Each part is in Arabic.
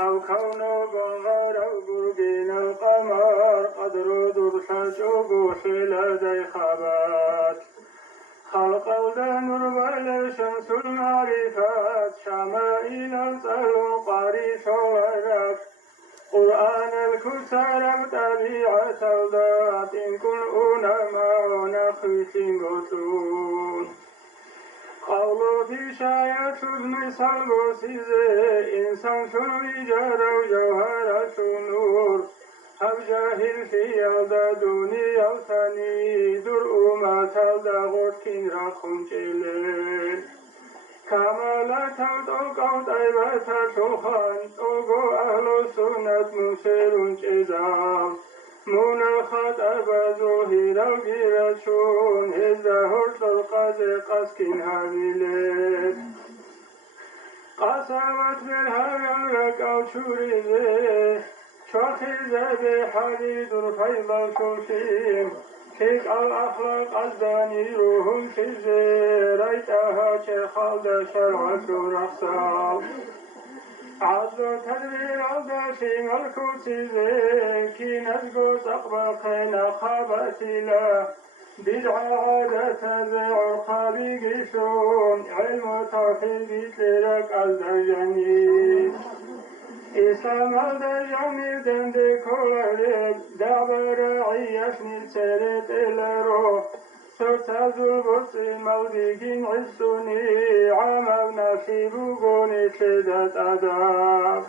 أو كونه بغار أو برقين القمر قدر درشة وبوح لدي خبات خلق الدنور بل شمس المعرفات شمائل الطلو قريش ورف قرآن الكسر طبيعة الذات إن كل أنما نخيس بطون قولوا في شاية مثل بوسيزه إنسان شوي جرى جوهر نور هب جاهل في يلد دوني يوثني در ما تلد غركين رخم جلين كما تلد قوت أيبت شوخان أوغو أهل السنة مسير جزام من الخطأ ظهير الجيرشون إذا هرت القز قسكين هابيلت قصبت بالهوى ركع شوريزه شخيزه بحديد الفيض الشوشيم كيك الأخلاق الزاني روهم شزي ريتها شخالد شرعة رخصال عدل تدبير الداشين الكوتيزي كي نزقو تقبل خينا خابتي له بدعة عادة زيع الخابي قشون علم توحيد لك الدرجاني إسلام الدرجاني دندي كل لب دعبر عيشني سرت الروح ستاز البصر مولدين عزوني عمل نصيب قوني شدت أداب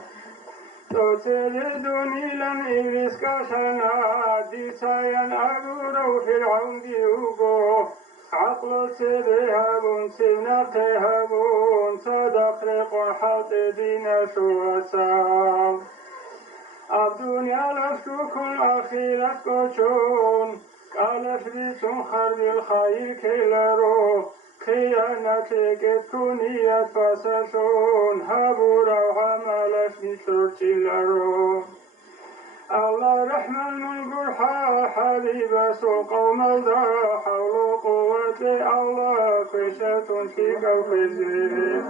تتلدني لم إبليس كشنا ديسايا أبورو في العون ديوغو عقل سبهبون سبنتهبون صدق رق حط دين شوسام الدنيا لفك كل أخيرت كوشون قال فريسون خرب الخير كيلرو خيانتك كونية فسشون هبورا وعملش نشرت لرو الله رحمن من قرحة حبيب سوق ومدى حول قوة الله كشة في قوفزي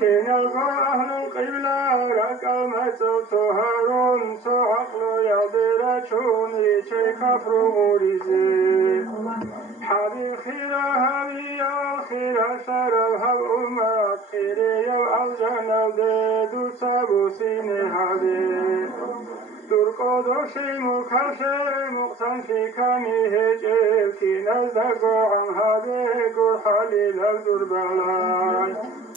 كين أهل القبلة رقمت سهرون سو عقل يضرشون يشي كفر غريزي حبيب خير هبي خير شرب هب أمات خير يو الجنة دو سابو سين هبي درقو دوشي مكرشي مقتن في كاني هجيب كي نزدقو عن هبي قر حليل الدربلاي